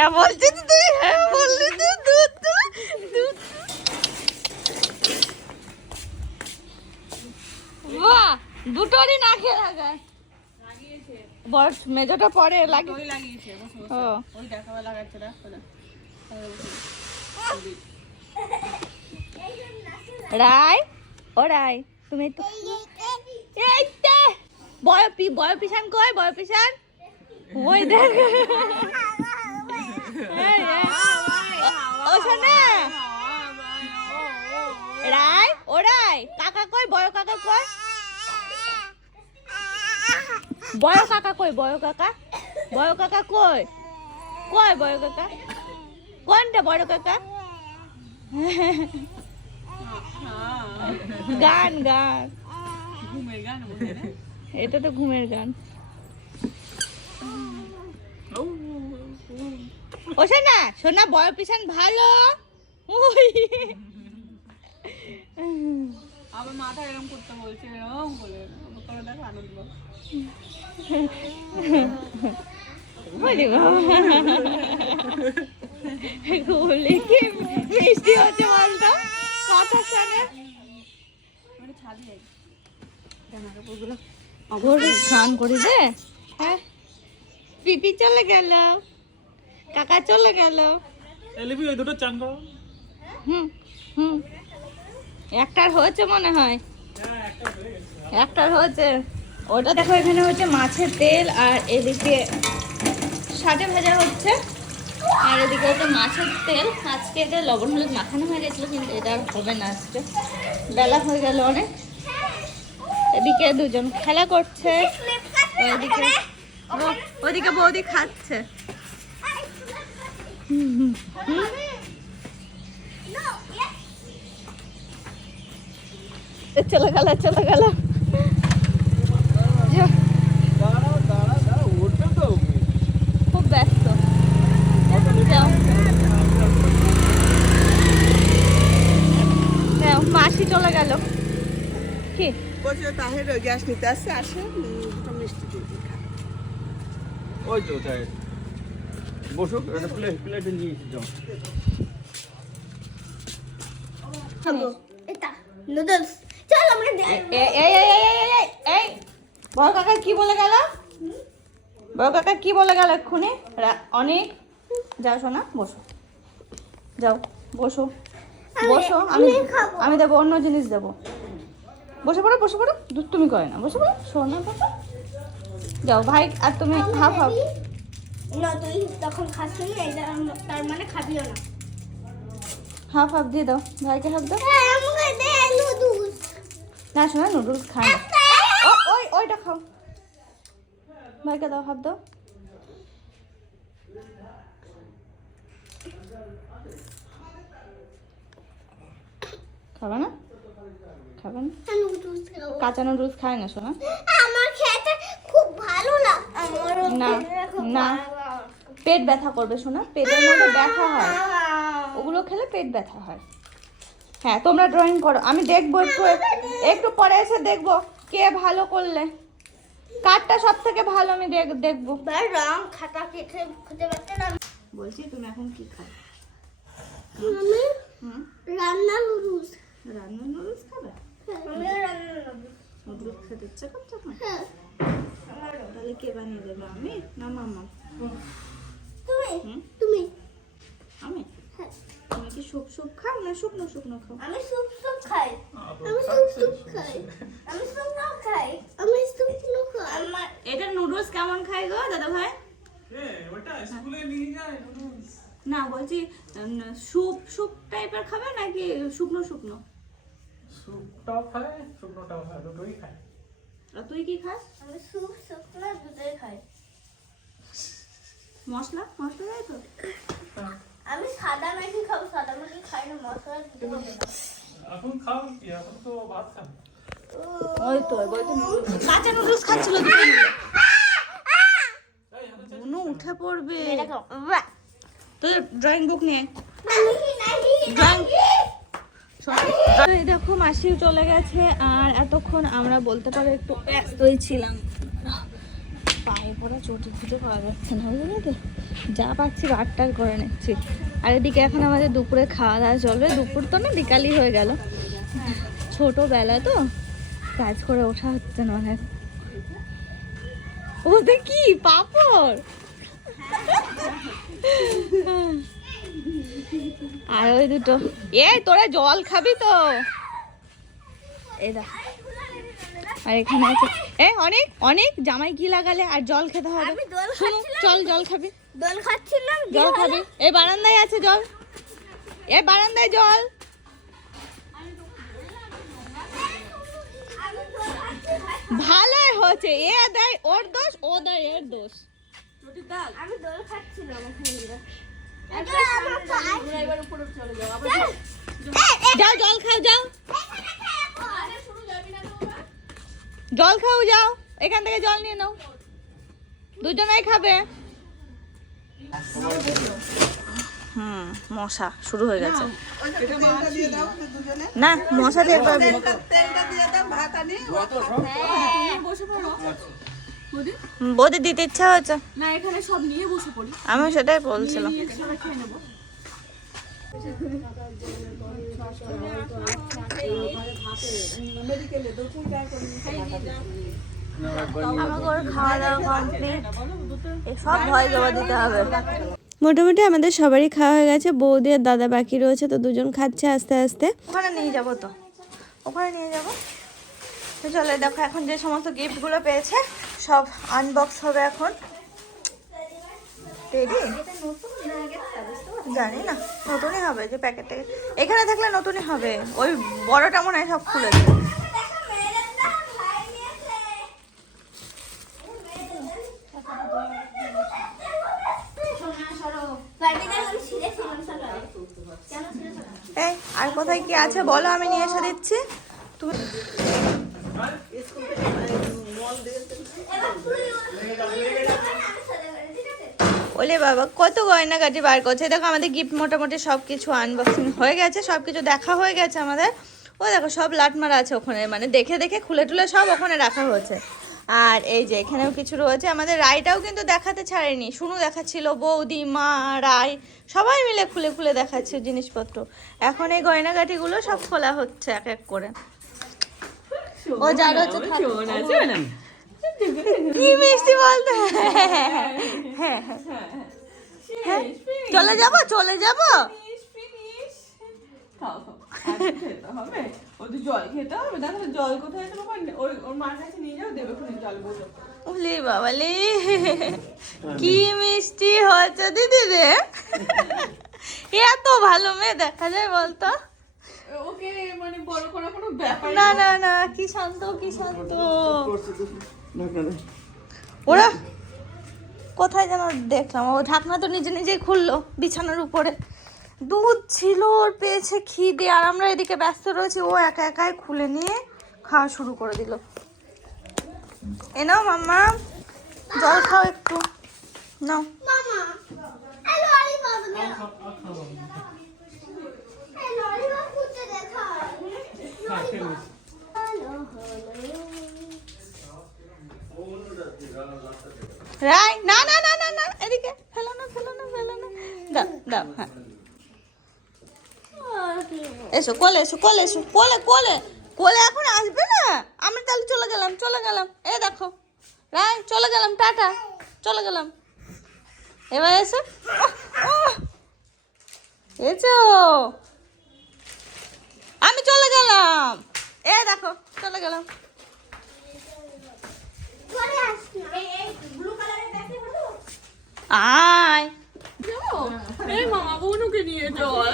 হ্যাঁ বলছি তো তুই হ্যাঁ বললি তো দুধ দুধ বাহ দুটোরই না খেয়ে লাগায় বড় মেজোটা পরে লাগে ওই লাগিয়েছে ও। ওই দেখাবার লাগাচ্ছে দেখো না। রায় ও রায় তুমি তো এই তে! বয় পি বয় পিছান কয় বয় পিছান ওই দেখ। ও রায় ও রায় কাকা কই বয় কাকা কই কাকা কই বয় কাকা কাকা কই কাকা কোনটা বড় কাকা গান গান এটা তো ঘুমের গান ও শোনা বয় পিছন ভালো। ওই। আবার মাথা এরকম করতে বলছে এরকম বলে করে দেখো আনন্দ। ওরে বলে কি মিষ্টি হচ্ছে বলতো? কথা শোনে। স্নান করি দে। হ্যাঁ। পিপি চলে গেল। কাকা চলে গেল। এলিবি ওই দুটো চান করো। হুম হুম। একটার হয়েছে মনে হয়। একটার হয়েছে। ওটা দেখো এখানে হচ্ছে মাছের তেল আর এদিকে সাটে ভাজা হচ্ছে। আর এদিকে হচ্ছে মাছের তেল। আজকে এটা লবণ হলুদ মাখানো হয়ে গেছিল কিন্তু এটা আর হবে না আজকে। বেলা হয়ে গেল অনেক। এদিকে দুজন খেলা করছে। ওইদিকে ও- ওইদিকে বৌদি খাচ্ছে। চলে গেল চলে গেল। খুব ব্যস্ত। মাসি চলে গেল। কি? বলছে তাহের গ্যাস নিতে আসছে আসে দুটো মিষ্টি দিয়ে ওই তো তাই বসুক একটা প্লেট প্লেটে নিয়ে এসে যাও। খাব। এটা নুডলস। চল আমরা এই এই এই এই এই এই এই। বড় কাকা কি বলে গেল? বড় কাকা কি বলে গেল এক্ষুনি? অনেক যাও শোনা বসো। যাও বসো। বসো আমি আমি দেবো অন্য জিনিস দেবো। বসে পড়ো বসে পড়ো। দুধ তুমি করে না বসে পড়ো শোনা যাও ভাই আর তুমি হাফ হাফ না তুই তখন খাচ্ছি না তার মানে খাবিও না। হাফ হাফ দিয়ে দাও। ভাইকে হাফ দাও। হ্যাঁ না শোনা নুডলস ও ওই ওইটা খাও। ভাইকে দাও হাফ দাও। খাবে না? খাবে না? কাঁচা নুডলস খায় না শোনা। আমার খেতে খুব ভালো আমারও না, না। পেট ব্যথা করবে শোনা পেটের মধ্যে ব্যথা হয়। ওগুলো খেলে পেট ব্যথা হয়। হ্যাঁ তোমরা ড্রয়িং করো। আমি দেখব একটু একটু পরে এসে দেখব কে ভালো করলে। কারটা সব থেকে ভালো আমি দেখ- দেখব। রং খাতা খেতে না? বলছি তুমি এখন কি খাও? আমি রান্না নুডলস। রান্না নুডলস খাবে? আমি রান্না নুডলস। নুডলস খেতে ইচ্ছে করছে এখন? হ্যাঁ। তাহলে কে বানিয়ে দেবে? আমি না মামা? তুমি? আমি? হ্যাঁ। তুমি কি স্যুপ স্যুপ খাও না শুকনো শুকনো খাও? আমি স্যুপ স্যুপ খাই। আমি স্যুপ স্যুপ খাই। আমি স্যুপ না খাই। আমি স্যুপ না খাই। আমার এটা নুডলস কেমন খাই গো দাদা ভাই? ওটা স্কুলে নিয়ে যায় না বলছি স্যুপ স্যুপ টাইপের খাবে নাকি শুকনো শুকনো? স্যুপটাও খায় শুকনোটাও খায় দুটোই খায়। আর তুই কি খাস? আমি স্যুপ স্যুপ না দুটোই খাই। মশলা? মশলা দেয় তো? আমি সাদা ম্যাগি খাব সাদা ম্যাগি খাই না মশলা দিতে হবে। এখন খাও কি? এখন তো ভাত খান ওই তো ওই তো কাঁচা নুডলস খাচ্ছিল বুনু উঠে পড়বে। এটা খাও বাহ তো ড্রয়িং বুক নিয়ে দেখো মাসিও চলে গেছে আর এতক্ষণ আমরা বলতে পারো একটু ব্যস্তই ছিলাম। পায়ে পড়া চটি খুঁজে পাওয়া যাচ্ছে না, বুঝলি তো? যা পাচ্ছি বারটার করে নিচ্ছি। আর এদিকে এখন আমাদের দুপুরে খাওয়া দাওয়া চলবে। দুপুর তো না, বিকালই হয়ে গেল। ছোটোবেলা তো, কাজ করে ওঠা হচ্ছে না অনেক ওতে কি? পাপড়? আর ওই দুটো। এ তোরা জল খাবি তো। এই দেখ। আর এখানে আছে এ অনেক অনেক জামাই কি লাগালে আর জল খেতে হবে। শুনো চল জল খাবি। দোল খাচ্ছিলাম জল খাবি। এ বারান্দায় আছে জল। এ বারান্দায় জল। ভালোই হচ্ছে। এ দেয় ওর দোষ ও দেয় এর দোষ। আমি দোল খাচ্ছিলাম যাও। জল খাও যাও আরে শুরু যাবি না তো বাবা? জল খাও যাও। এখান থেকে জল নিয়ে নাও। দুজনাই খাবে। হুম মশা শুরু হয়ে গেছে। না মশা বসে পড়ো বৌদি দিতে ইচ্ছা পড়ি। আমি সেটাই বলছিলাম। মোটামুটি আমাদের সবারই খাওয়া হয়ে গেছে। বৌদি আর দাদা বাকি রয়েছে, তো দুজন খাচ্ছে আস্তে আস্তে। ওখানে নিয়ে যাব তো। ওখানে নিয়ে যাব। তো চলে, দেখো এখন যে সমস্ত গিফটগুলো পেয়েছে, সব আনবক্স হবে এখন। রেডি জানি না নতুনই হবে যে প্যাকেট এখানে থাকলে নতুনই হবে। ওই বড়টা মনে হয় সব খুলেছে আর কোথায় কি আছে বলো, আমি নিয়ে এসে দিচ্ছি। তুমি ওলে বাবা কত গয়নাগাটি বার করছে। দেখো আমাদের গিফট মোটামুটি সব কিছু আনবক্সিং হয়ে গেছে সব কিছু দেখা হয়ে গেছে আমাদের। ও দেখো সব লাটমার আছে ওখানে মানে দেখে দেখে খুলে টুলে সব ওখানে রাখা হয়েছে। আর এই যে এখানেও কিছু রয়েছে আমাদের রায়টাও কিন্তু দেখাতে ছাড়েনি। শুনু দেখাচ্ছিল বৌদি মা রায় সবাই মিলে খুলে খুলে দেখাচ্ছে জিনিসপত্র। এখন এই গয়নাগাটিগুলো সব খোলা হচ্ছে এক এক করে। ও যার হচ্ছে কি মিষ্টি বলতে হ্যাঁ হ্যাঁ হ্যাঁ চলে যাব চলে যাব ফিনিশ ফিনিশ খাও খাও আজকে খেতে হবে ওদের জল খেতে হবে দেখো জল কোথায় ওই ওর মার কাছে নিয়ে যাও দেবে জল বোঝো উলি বাবালি কি মিষ্টি হয়েছে দিদি রে এত ভালো মেয়ে দেখা যায় বলতো ওকে মানে বড় করা কোনো ব্যাপার না না না কি শান্ত কি শান্ত ওরা কোথায় যেন দেখলাম ও ঢাকনা তো নিজে নিজেই খুললো বিছানার উপরে। দুধ ছিল ওর পেয়েছে খিদে আর আমরা এদিকে ব্যস্ত রয়েছি ও একা একাই খুলে নিয়ে খাওয়া শুরু করে দিল। এ নাও মাম্মা জল খাও একটু। নাও। মামা এই ললিপপ না এই ললিপপ খুঁজে দেখা রাই না না না না না এদিকে ফেলো না ফেলো না ফেলো না দাও দাও হ্যাঁ এসো কোলে এসো কোলে এসো কোলে কোলে। কোলে এখন আসবে না? আমি তাহলে চলে গেলাম চলে গেলাম। এ দেখো। রাই চলে গেলাম টাটা। চলে গেলাম। এবার এসো। এসো। আমি চলে গেলাম। এ দেখো চলে গেলাম। আয়। এই মামা বোনুকে নিয়ে জল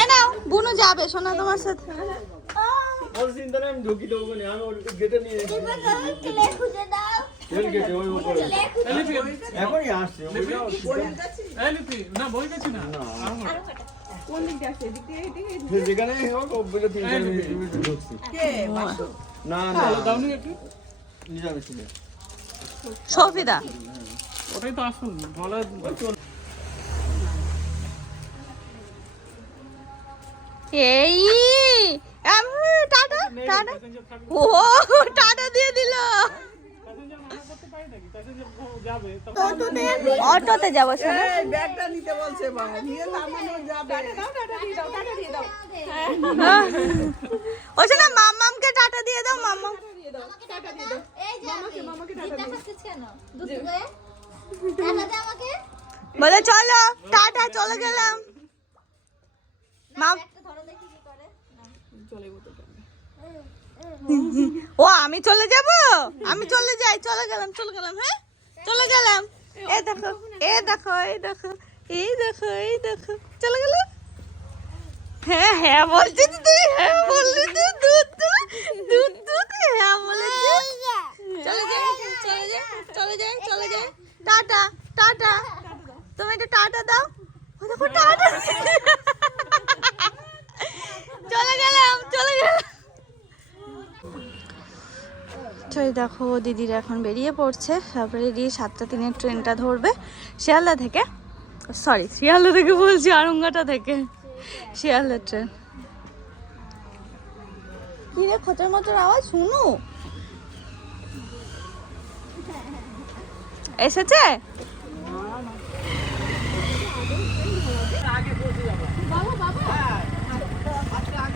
এ নাও বুনু যাবে শোনা তোমার সাথে। ওর চিন্তা নেই আমি ঢুকি দেবো না আমি ওর গেটে নিয়ে খুঁজে দাও। এর গেটে ওই উপরে। ক্লে খুঁজে এখনই আসছে ওইটা কোন দিক দিয়ে আসছে? এদিক দিয়ে এদিকে যেখানে হোক ও তিন চার মিনিট মিনিট ঢুকছি। না না। নিরামিষ ছিল সফিদা। ওটাই তো বলা এই টাটা টাটা। ও টাটা দিয়ে দিল। তখন অটোতে যাব শোনা। ব্যাগটা নিতে বলছে বাবা নিয়ে নামানো যাবে। ও শোনা মাম্মামকে টাটা দিয়ে দাও আমাকে বলে চলো টাটা চলে গেলাম। মাম একটা ধরো দেখি কি করে ও, আমি চলে যাব? আমি চলে যাই, চলে গেলাম চলে গেলাম হ্যাঁ? চলে গেলাম। এ দেখো এ দেখো, এই দেখো এই দেখো এই দেখো। চলে গেলাম হ্যাঁ হ্যাঁ বলছি তুই হ্যাঁ বললি হ্যাঁ চলে যাই, চলে চলে চলে টাটা টাটা। তুমি একটু টাটা দাও। দেখো, টাটা। চলে গেলাম চলে দেখো দিদিরা এখন বেরিয়ে পড়ছে। তারপরে দিয়ে সাতটা তিনের ট্রেনটা ধরবে শিয়ালদা থেকে। সরি শিয়ালদা থেকে বলছি আরঙ্গাটা থেকে। শিয়ালদা ট্রেন। কি রে, খোঁচার আওয়াজ? শুনু। এসেছে এনে এনে তোরা সিট বেরিয়ে গেল না ওরা না যাও শোনো যাও একে মাঝখানে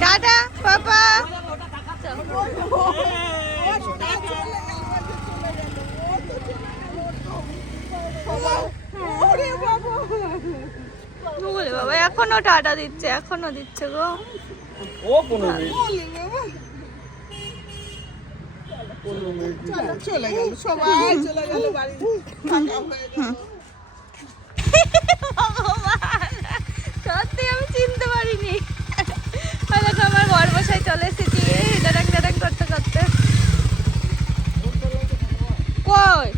টাটা পাপা। বলে বাবা এখনও টাটা দিচ্ছে এখনও দিচ্ছে গো। ও চলে গেল সবাই চলে গেল বাড়ি ফাঁকা হয়ে গেল। ভগবান, সত্যি আমি চিনতে পারিনি ওই দেখো আমার বর বসাই চলে এসেছি ডাডাক ডাডাক করতে করতে কই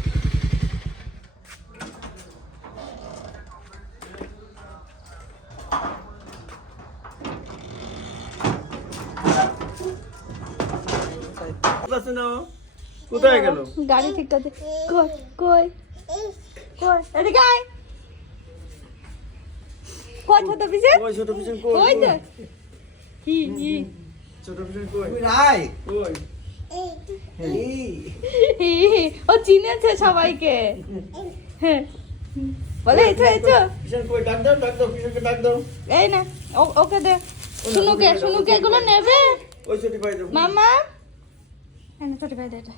আছে না ও? কোথায় গেল। গাড়ি ঠিক করতে কই কই কই এদিকে আয়। কই ছোট পিছে ওই ছোট পিছন কই কই তো কি কি? ছোট পিছন কই? রাই কই? ও চিনেছে সবাইকে। হ্যাঁ বলে এসো এসো। পিছন কই ডাক দাও ডাক দাও পিছনকে এই না ওকে দে। শুনুকে শুনুকে এগুলো নেবে? মামা? ছোট ভাই দে এটা।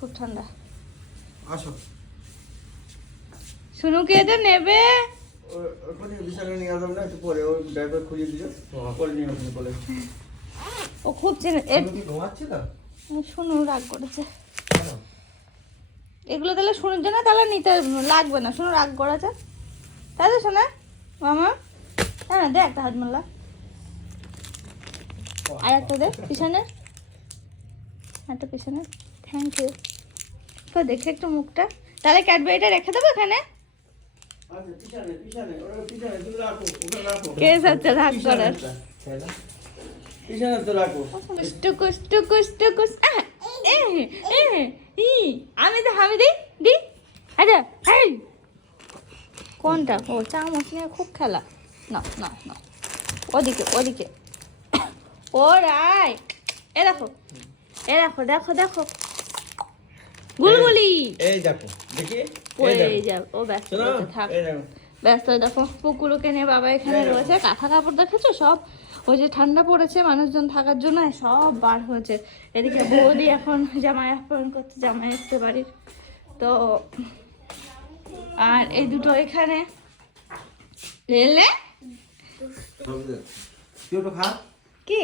খুব ঠান্ডা। আসো। শুনুকে এটা নেবে? ও- ওখানে বিশালে নিয়ে আসবে না একটু পরে ওই ড্রাইভার খুঁজে দিও পরে নিয়ে আসবে বলে। ও খুব চিনে শুনু রাগ করেছে। এগুলো তাহলে শুনুর জন্য তাহলে নিতে লাগবে না। শুনু রাগ করেছে। তাই তো শোনা মামা। হ্যাঁ না দে একটা হাত মাল্লা। আর একটা দে পিছনে। একটা পিছনে। থ্যাংক ইউ তো দেখে একটু মুখটা। তাহলে ক্যাডবেরিটা রেখে দেবো এখানে? আচ্ছা কেস আছে? রাগ করার। আমি তো আমি দিই দি আচ্ছা কোনটা? ও চামচ নিয়ে খুব খেলা। না না না ওদিকে ওদিকে। ও রাই এ দেখো। এ দেখো দেখো দেখো। গুলগুলি। এই দেখো দেখি? ওই এই যাও ও ব্যস্ত থাক। দেখো। ব্যস্ত দেখো পুকুরকে নিয়ে বাবা এখানে রয়েছে। কাঁথা কাপড় দেখেছ? সব ওই যে ঠান্ডা পড়েছে মানুষজন থাকার জন্য সব বার হয়েছে। এদিকে বৌদি এখন জামাই আহরণ করছে জামাই আসতে বাড়ির। তো আর এই দুটো এখানে। খা। কি?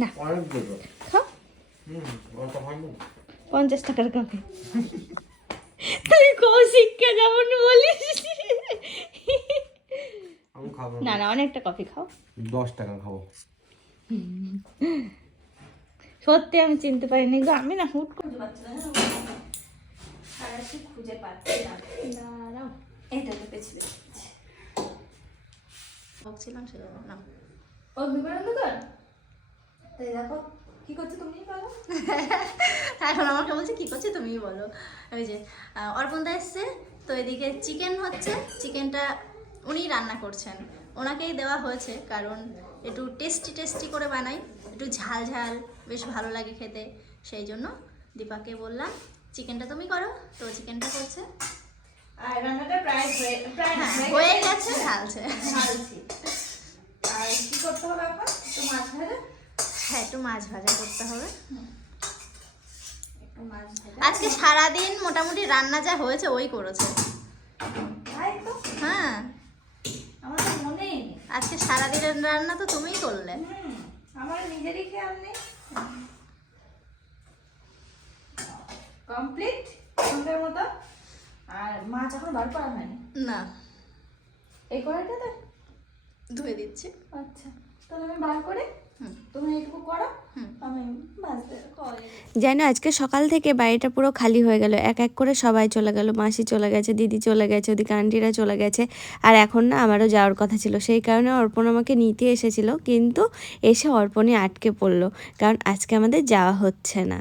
না। খাও পঞ্চাশ টাকার কফি তুই কৌশিককে যেমন বলিস। না না অনেকটা কফি খাও। দশ টাকা খাব। সত্যি আমি চিনতে পারিনি গো আমি না হুট করে সাড়ে কি খুঁজে পাচ্ছি না দাঁড়াও এটা তো পেছনে সেজন্য না ও কর তাই দেখো কি করছ তুমি বলো? এখন আমাকে বলছে কি করছে তুমিই বলো। ওই যে অর্পণদা এসছে তো এদিকে চিকেন হচ্ছে চিকেনটা উনি রান্না করছেন। ওনাকেই দেওয়া হয়েছে কারণ একটু টেস্টি টেস্টি করে বানাই একটু ঝাল ঝাল বেশ ভালো লাগে খেতে। সেই জন্য দীপাকে বললাম চিকেনটা তুমি করো। তো চিকেনটা করছে। আর রান্নাটা প্রায় হয়ে প্রায় হ্যাঁ গেছে। ঢালছে আর কি করতে হবে এখন? একটু মাছ ভাজা হ্যাঁ একটু মাছ ভাজা করতে হবে। আজকে সারাদিন মোটামুটি রান্না যা হয়েছে ওই করেছে। হ্যাঁ। আজকে সারাদিনের রান্না তো তুমিই করলে। আমার নিজেরই খেয়াল নেই। কমপ্লিট? সুন্দর মতো? আর মাছ এখন বার করা হয়নি? না। এই কড়াইটাতে? ধুয়ে দিচ্ছি। আচ্ছা তাহলে আমি বার করে। তুমি করো আমি যেন আজকে সকাল থেকে বাড়িটা পুরো খালি হয়ে গেল। এক এক করে সবাই চলে গেল মাসি চলে গেছে দিদি চলে গেছে ওদিকে আন্টিরা চলে গেছে। আর এখন না আমারও যাওয়ার কথা ছিল। সেই কারণে অর্পণ আমাকে নিতে এসেছিল কিন্তু এসে অর্পণে আটকে পড়ল। কারণ আজকে আমাদের যাওয়া হচ্ছে না।